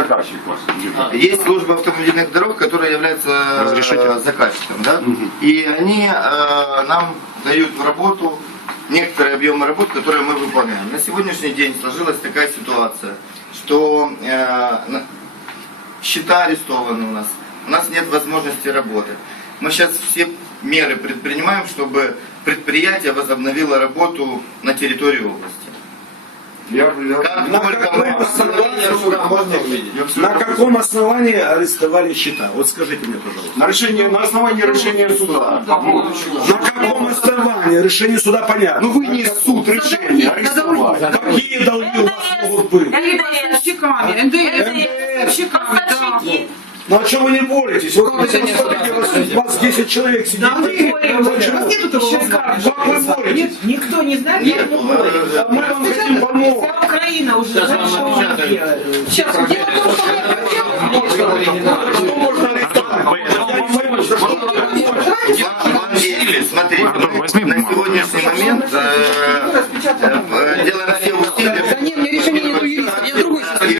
заказчик у вас? Есть служба автомобильных дорог, которая является заказчиком, да? И они нам дают в работу некоторые объемы работ, которые мы выполняем. На сегодняшний день сложилась такая ситуация, что счета арестованы у нас нет возможности работы. Мы сейчас все меры предпринимаем, чтобы предприятие возобновило работу на территории области. На каком основании арестовали счета? Вот скажите мне, пожалуйста. На основании решения суда. На каком основании? Решение суда понятно. Ну вынес суд решение арестовать. Какие долги у вас могут быть? Ну а что вы не боретесь? Вот посмотрите, у вас 10 человек сидит. Как вы боретесь? Никто не знает, как вы боретесь. Мы вам хотим помочь. Вся Украина уже знает, что он делает. Сейчас дело в том, Что можно арестовать? Смотрите, на сегодняшний момент